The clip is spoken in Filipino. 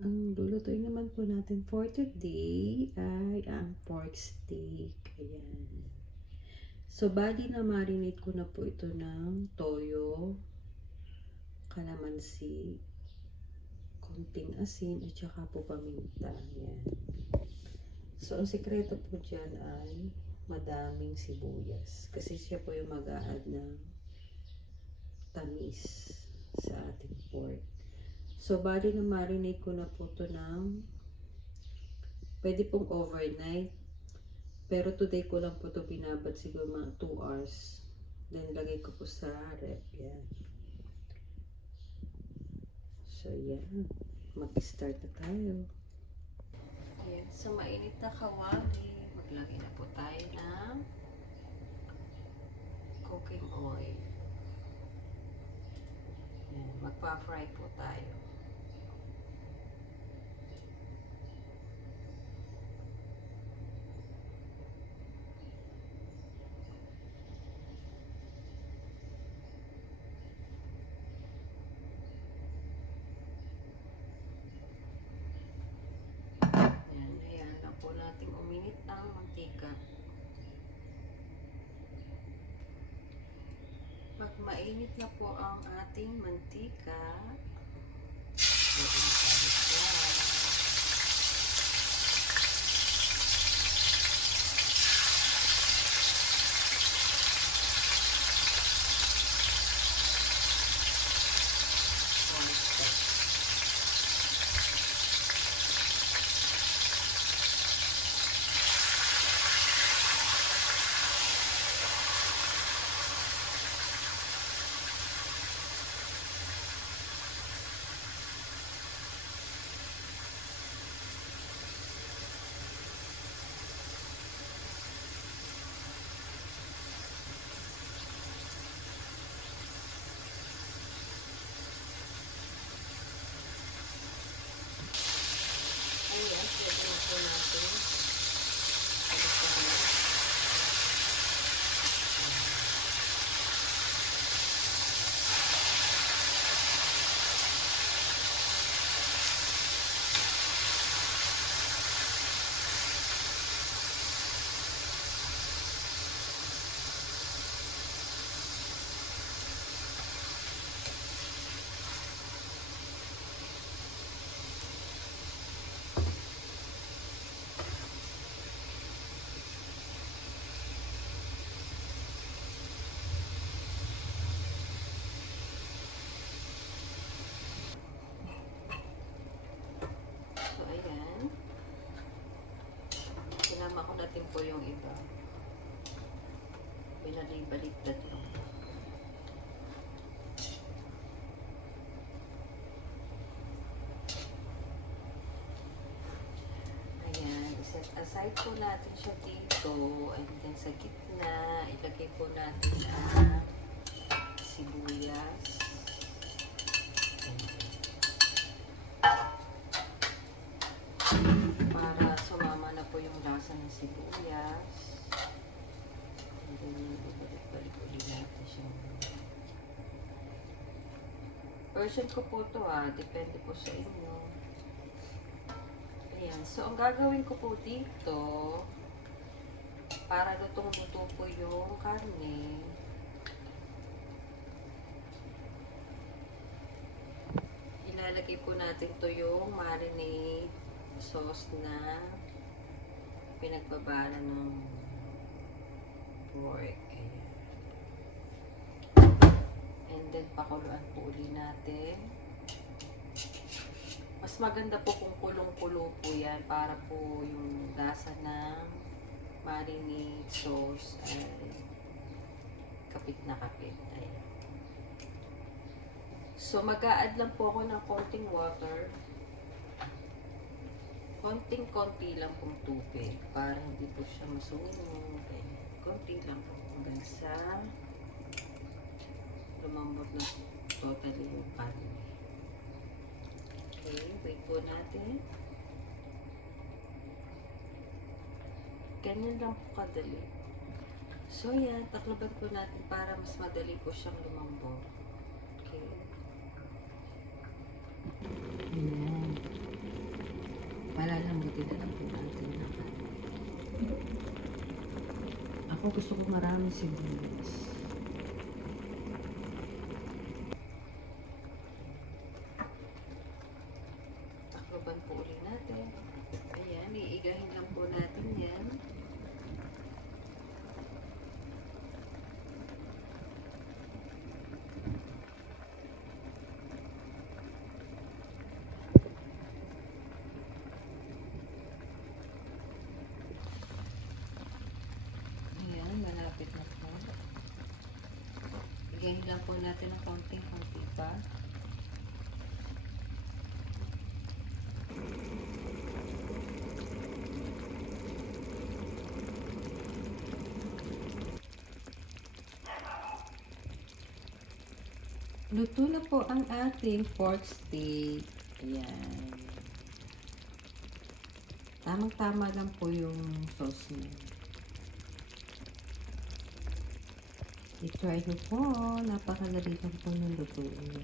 Ang lulutuin naman po natin for today ay ang pork steak. Ayan. So, bali na marinate ko na po ito ng toyo, kalamansi, konting asin, at saka po paminta. Ayan. So, ang sikreto po dyan ay madaming sibuyas. Kasi siya po yung mag-a-add ng tamis sa ating pork. So, bali na marinate ko na po ito ng pwede pong overnight. Pero today ko lang po ito binabad siguro mga 2 hours. Then, lagay ko po sa rep. Yan. So, yan. Mag-start na tayo. Yan. Sa mainit na kawali, maglagay na po tayo ng cooking oil. Yan. Magpa-fry po tayo. Po nating uminit ang mantika. Pag mainit na po ang ating mantika, ako natin po yung iba. Binalibaliktad lang. Ayan. Set aside po natin siya dito. And then sa gitna, ilagay po natin ang sibuyas. Para sumama na po yung lasa ng sibuyas. And then, balik-balik ulit natin siya. Version ko po ito depende po sa inyo. Ayan. So, ang gagawin ko po dito, para lutong-luto po yung karne, ilalagay po natin to yung marinade sauce na pinagbabala ng pork. Ayan. And then, pakuluan po uli natin. Mas maganda po kung kulong-kulo po yan para po yung lasa ng marinade sauce ay kapit na kapit. Ayan. So, mag-a-add lang po ako ng konting water. Konting-konti lang pong tubig para hindi po siya masunog. Konti lang po hanggang sa lumambot na totally yung karne. Okay, wait po natin. Ganyan lang po kadali. So yan, taklaban po natin para mas madali po siyang lumambot. Okay. Ayan. Palalambutin na lang po natin lahat. Ako gusto ko maraming sibuyas. Takloban po ulit natin. Ayan, iigahin lang po natin yan. Ayan, malapit na po. Igahin lang po natin ng konting-konti pa. Luto na po ang ating pork steak. Ayan. Tamang-tama lang po yung sauce niya. I-try nyo po. Napakadali lang po ng lutuin.